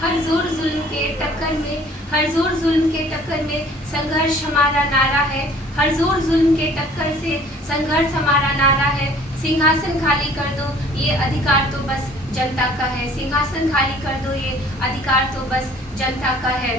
हर जोर जुल्म के टक्कर में, हर जोर जुल्म के टक्कर में संघर्ष हमारा नारा है। हर जोर जुल्म के टक्कर से संघर्ष हमारा नारा है। सिंहासन खाली कर दो, ये अधिकार तो बस जनता का है। सिंहासन खाली कर दो, ये अधिकार तो बस जनता का है।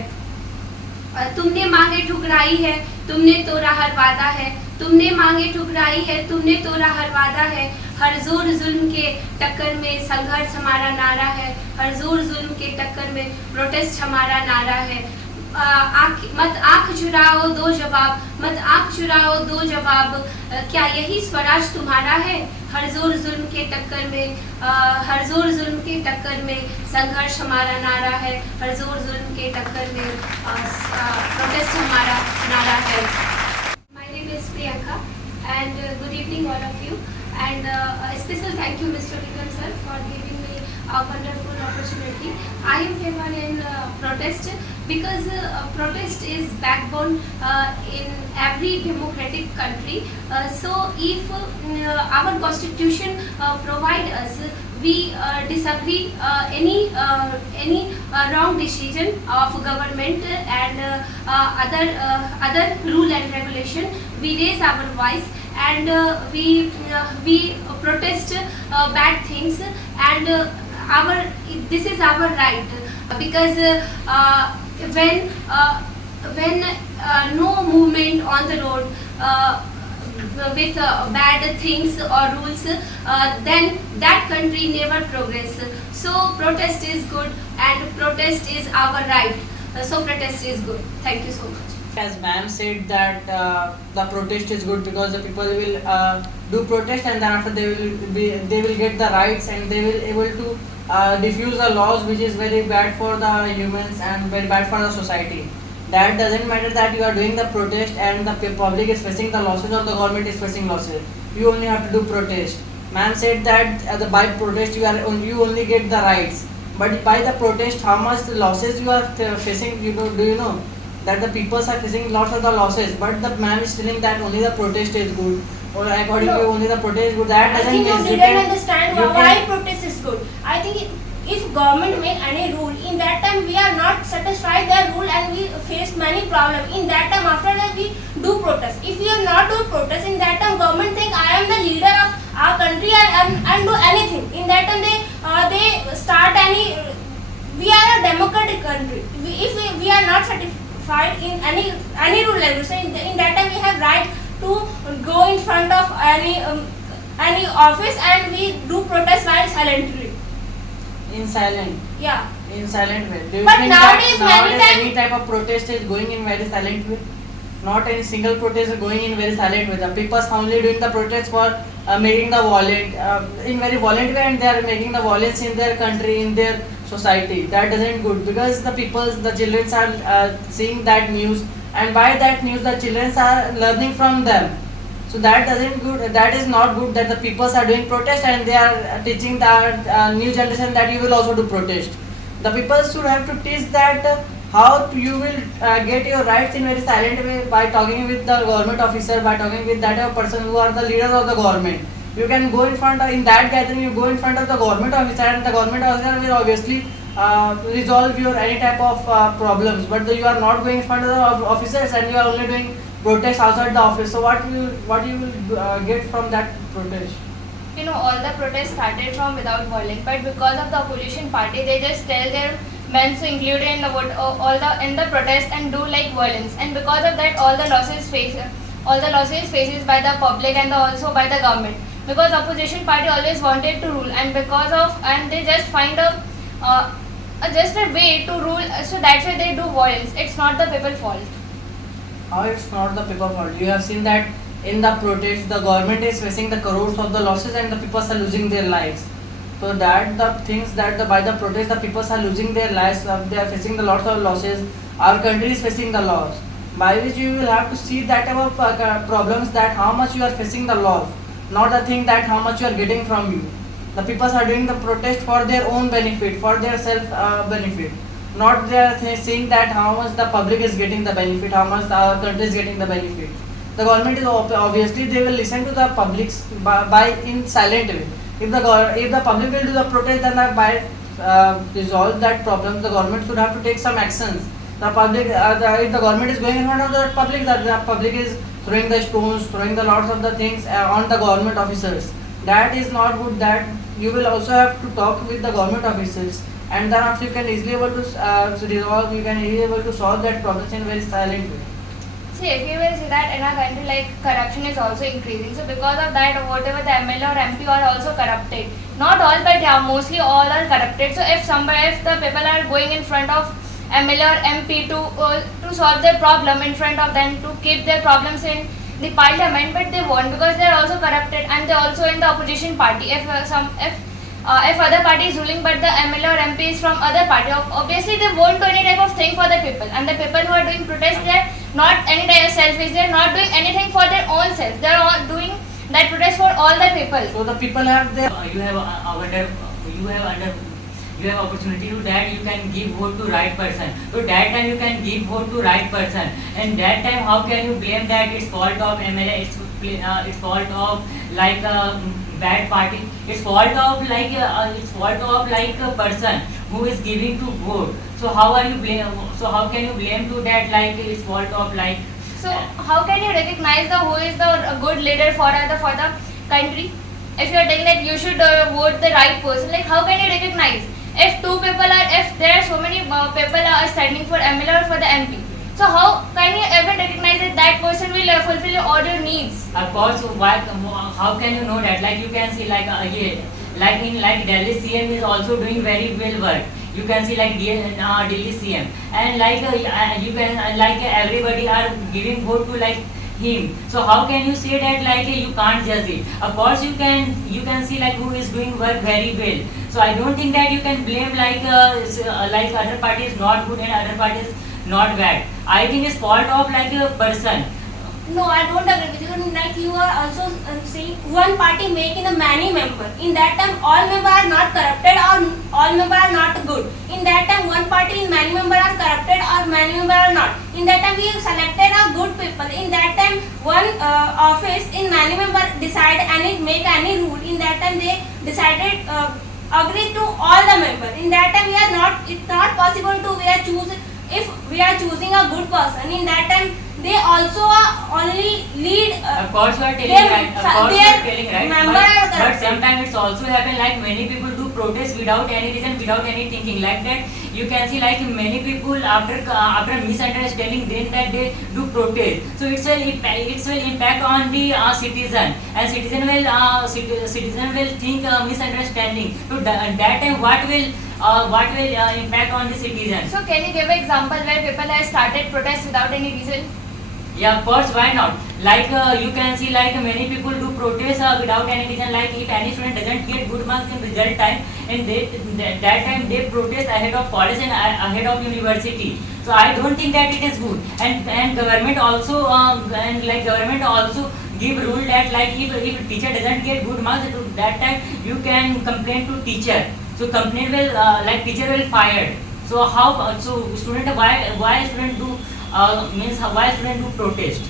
तुमने मांगे ठुकराई है, तुमने तोड़ा हर वादा है। तुमने मांगे ठुकराई है, तुमने तोड़ा हर वादा है। हर जोर जुल्म के टक्कर में संघर्ष हमारा नारा है। हर जोर जुल्म के टक्कर में प्रोटेस्ट हमारा नारा है। मत आंख चुराओ दो जवाब, मत आंख चुराओ दो जवाब, क्या यही स्वराज तुम्हारा है? हर जोर जुल्म के टक्कर में, हर जोर जुल्म के टक्कर में संघर्ष हमारा नारा है। हर जोर जुल्म के टक्कर में प्रोटेस्ट हमारा नारा है। My name is Priyanka and good evening all of you, and a special thank you Mr. Vikram sir for giving me a wonderful opportunity. I am here in protest because protest is backbone in every democratic country. So if our constitution provide us, we disagree any wrong decision of government and other rule and regulation, we raise our voice and we protest bad things, and this is our right, because when no movement on the road with bad things or rules, then that country never progress. So protest is good and protest is our right. So protest is good. Thank you so much. As ma'am said that the protest is good because the people will do protest, and then after they will get the rights, and they will able to diffuse the laws which is very bad for the humans and very bad for the society. That doesn't matter that you are doing the protest and the public is facing the losses or the government is facing losses. You only have to do protest. Ma'am said that by protest you only get the rights, but by the protest how much the losses you are facing, do you know that the people are facing lots of the losses, but the man is telling that only the protest is good, or according to only the protest is good. That doesn't I think mean you didn't understand why protest is good. I think if government make any rule, in that time we are not satisfied their rule and we face many problems. In that time, after that we do protest. If we are not do protest, in that time government think I am the leader of our country and do anything. In that time they start any. We are a democratic country. If we are not satisfied in any rule regulation, in that time we have right to go in front of any office and we do protest very silently. in silent Yeah. in silent way. Do you But think nowadays, that many nowadays any type of protest is going in very silent way? Not any single protest is going in very silent way. The people are only doing the protest for making the violent in very violent way, and they are making the violence in their country, in their society. That isn't good because the children are seeing that news, and by that news the children are learning from them. So that doesn't good. That is not good that the people are doing protest and they are teaching the new generation that you will also do protest. The people should have to teach that how you will get your rights in very silent way by talking with the government officer, by talking with that person who are the leaders of the government. You can go in front of, in that gathering you go in front of the government officer, and the government officer will obviously resolve your any type of problems. But you are not going in front of the officers and you are only doing protest outside the office. So what you will get from that protest? All the protests started from without violence, but because of the opposition party, they just tell their men to include in the vote, in the protest and do like violence, and because of that, all the losses faces by the public and also by the government. Because opposition party always wanted to rule, and and they just find just a way to rule, so that's why they do violence. It's not the people fault. How it's not the people fault? You have seen that in the protest, the government is facing the crores of the losses and the people are losing their lives. So that the things that by the protest, the people are losing their lives, they are facing the lots of losses. Our country is facing the loss. By which you will have to see that type of problems, that how much you are facing the loss, not the thing that how much you are getting from you. The people are doing the protest for their own benefit, for their self benefit. Not they are seeing that how much the public is getting the benefit, how much our country is getting the benefit. The government is obviously they will listen to the public by in silent way. If the public will do the protest, then resolve that problem, the government should have to take some actions. The public, if the government is going in front of the public is throwing the stones, throwing the lots of the things on the government officers. That is not good. That you will also have to talk with the government officers, and then after you can easily able to resolve. You can easily able to solve that problem in very silent way. See, if you will see that in our country, like corruption is also increasing. So because of that, whatever the MLA or MP are also corrupted. Not all, but yeah, mostly all are corrupted. So if the people are going in front of MLA or MP to solve their problem in front of them, to keep their problems in the parliament, but they won't because they are also corrupted and they are also in the opposition party. If other party is ruling but the MLA or MP is from other party, obviously they won't do any type of thing for the people. And the people who are doing protest, they are not any type of selfish. They are not doing anything for their own self. They are all doing that protest for all the people. So the people have their you have opportunity to that you can give vote to right person. So that time you can give vote to right person, and that time how can you blame that it's fault of MLA, it's fault of like a bad party, it's fault of like a person who is giving to vote. So how are you blame? So how can you blame to that like it's fault of like? So how can you recognize who is the good leader for the country? If you are telling that you should vote the right person, like how can you recognize? If there are so many people are standing for MLA or for the MP, so how can you ever recognize that that person will fulfill all your needs? Of course, how can you know that? Like you can see like like Delhi CM is also doing very well work. You can see like Delhi CM, and like you can like everybody are giving vote to like him. So how can you say that like you can't judge it? Of course you can see like who is doing work very well. So I don't think that you can blame like other party is not good and other party is not bad. I think it's fault of like a person. No, I don't agree with you. Like you are also saying one party making a many member. In that time, all members are not corrupted or all members are not good. In that time, one party in many members are corrupted or many members are not. In that time, we have selected a good people. In that time, one office in many members decide and make any rule. In that time, they decided agree to all the members. In that time, it's not possible to if we are choosing a good person. In that time, they also only lead. Of course you are telling right. Of course you are telling right. But sometimes it's also happen like many people do protest without any reason, without any thinking. Like that, you can see like many people after misunderstanding then that they do protest. So it will impact on the citizen, and citizen will think misunderstanding. So that time what will impact on the citizen? So can you give an example where people have started protest without any reason? Yeah, of course, why not? Like you can see like many people do protest without any reason. Like if any student doesn't get good marks in result time, and that time they protest ahead of college and ahead of university. So I don't think that it is good. And government also government also give rule that like if teacher doesn't get good marks, that time you can complain to teacher. So complaint will teacher will fired. So student why student do why student do protest?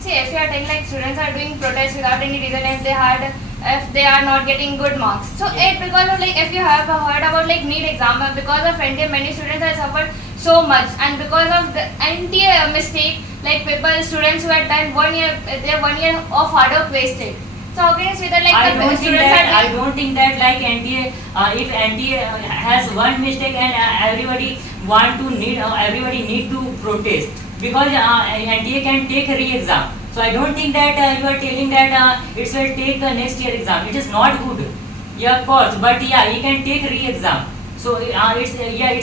See, if you are telling like students are doing protest without any reason, if they are not getting good marks. So because of like if you have heard about like NEET exam, because of NTA many students have suffered so much, and because of the NTA mistake, like students who had done 1 year, their 1 year of hard work wasted. So how can you say that like I don't think that like NTA if NTA has one mistake and everybody need to protest, because NTA can take a re-exam. So I don't think that you are telling that it will take the next year exam. It is not good. Yeah, of course, but yeah, he can take re-exam. So it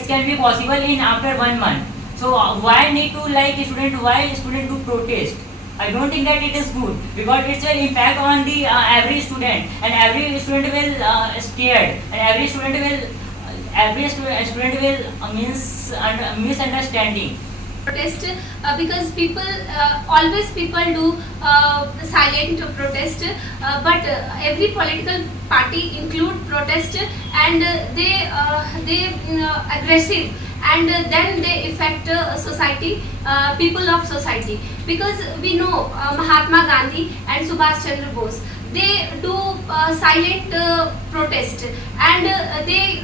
can be possible in after 1 month. So why need to why student do protest? I don't think that it is good, because it will impact on the every student, and every student will scared, and every student will misunderstanding. Protest because always people do silent protest, but every political party include protest, and they aggressive, and then they affect society, people of society, because we know Mahatma Gandhi and Subhash Chandra Bose, they do silent protest, and they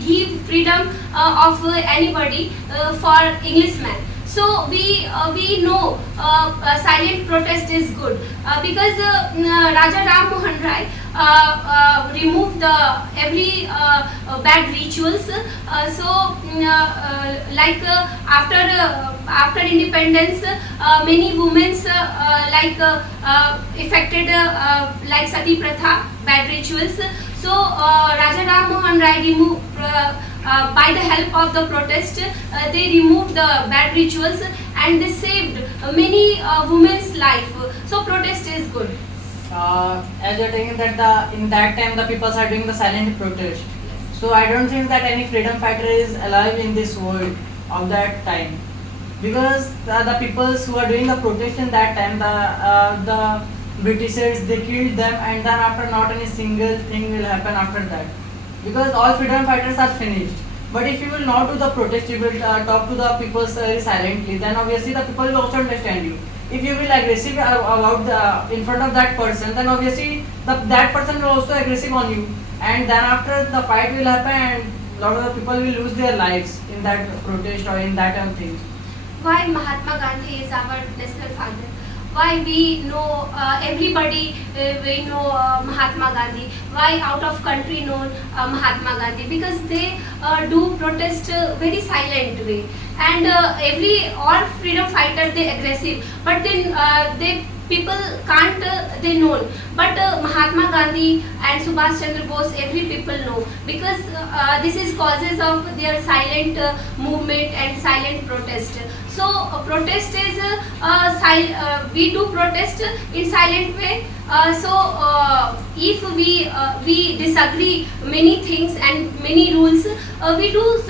give freedom of anybody for Englishman. So we know silent protest is good because Raja Ram Mohan Rai removed the every bad rituals. After independence, many women affected like sati pratha, bad rituals. So Raja Ram Mohan Rai removed. By the help of the protest, they removed the bad rituals and they saved many women's life. So protest is good. As you're saying that in that time the people are doing the silent protest. So I don't think that any freedom fighter is alive in this world of that time, because the people who are doing the protest in that time, the Britishers, they killed them, and then after not any single thing will happen after that, because all freedom fighters are finished. But if you will not do the protest, you will talk to the people silently, then obviously the people will also understand you. If you will aggressive about in front of that person, then obviously that person will also aggressive on you, and then after the fight will happen and lot of the people will lose their lives in that protest or in that thing. Why Mahatma Gandhi is our national father? Why we know everybody, we know Mahatma Gandhi? Why out of country know Mahatma Gandhi? Because they do protest very silent way, and all freedom fighter they aggressive, but then they people can't they know, but Mahatma Gandhi and Subhash Chandra Bose, every people know, because this is causes of their silent movement and silent protest. So protest is we do protest in silent way. If we disagree many things and many rules, we do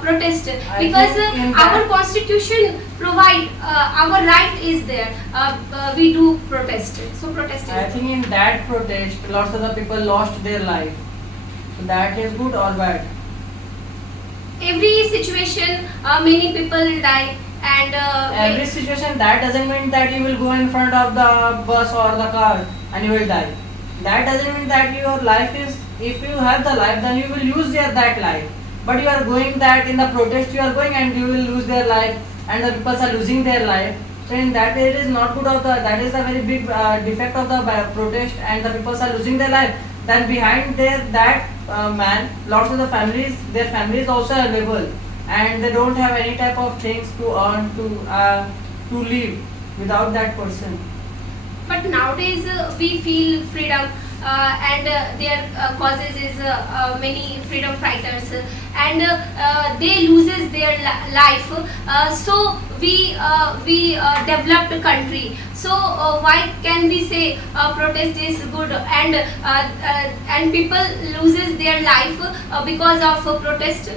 protest, because our constitution provide our right is there. We do protest. So protest is I think in that protest, lots of the people lost their life. So that is good or bad? every situation many people die, and Every situation, that doesn't mean that you will go in front of the bus or the car and you will die. That doesn't mean that your life is, if you have the life, then you will use that life. But you are going that in the protest, you are going and you will lose their life, and the people are losing their life. So in that it is not good of that is a very big defect of the protest, and the people are losing their life. Then behind that man, lots of the families, their families also are available, and they don't have any type of things to earn to live without that person. but nowadays we feel freedom, and their causes is many freedom fighters, and they loses their life, so we developed country. So why can we say protest is good, and people loses their life because of protest?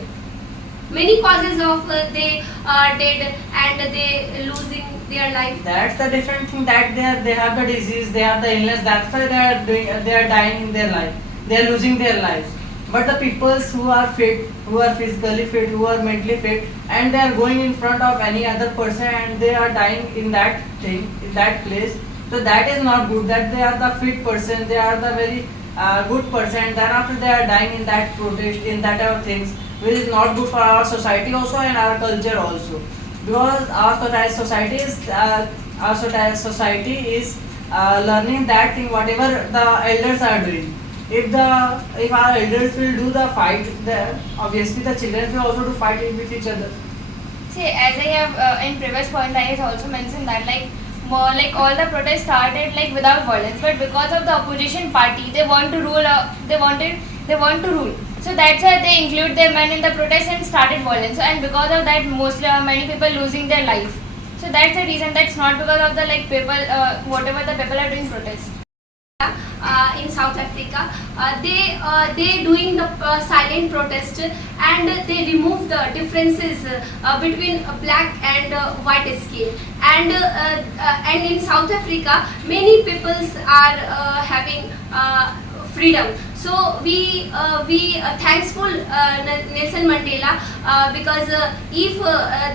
Many causes of they are dead and they losing their life. That's the different thing, that they have the disease, they have the illness. That's why they are dying in their life. They are losing their lives. But the people who are fit, who are physically fit, who are mentally fit, and they are going in front of any other person and they are dying in that thing, in that place. So that is not good. That they are the fit person, they are the very good person. Then after they are dying in that protest, in that other things, which is not good for our society also and our culture also. Because our society is learning that thing whatever the elders are doing. If our elders will do the fight, obviously the children will also do fight with each other. See, as I have in previous point, I have also mentioned that like all the protests started like without violence, but because of the opposition party, they want to rule. They want to rule. So that's why they include their men in the protest and started violence. And because of that, many people losing their life. So that's the reason. That's not because of the people, whatever the people are doing protest. In South Africa, they doing the silent protest, and they remove the differences between black and white skin, and in South Africa many peoples are having freedom. So we thankful Nelson Mandela because if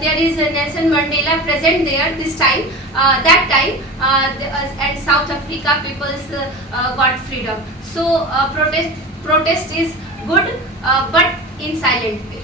there is a Nelson Mandela present there this time, that time and South Africa peoples got freedom. So protest is good, but in silent way.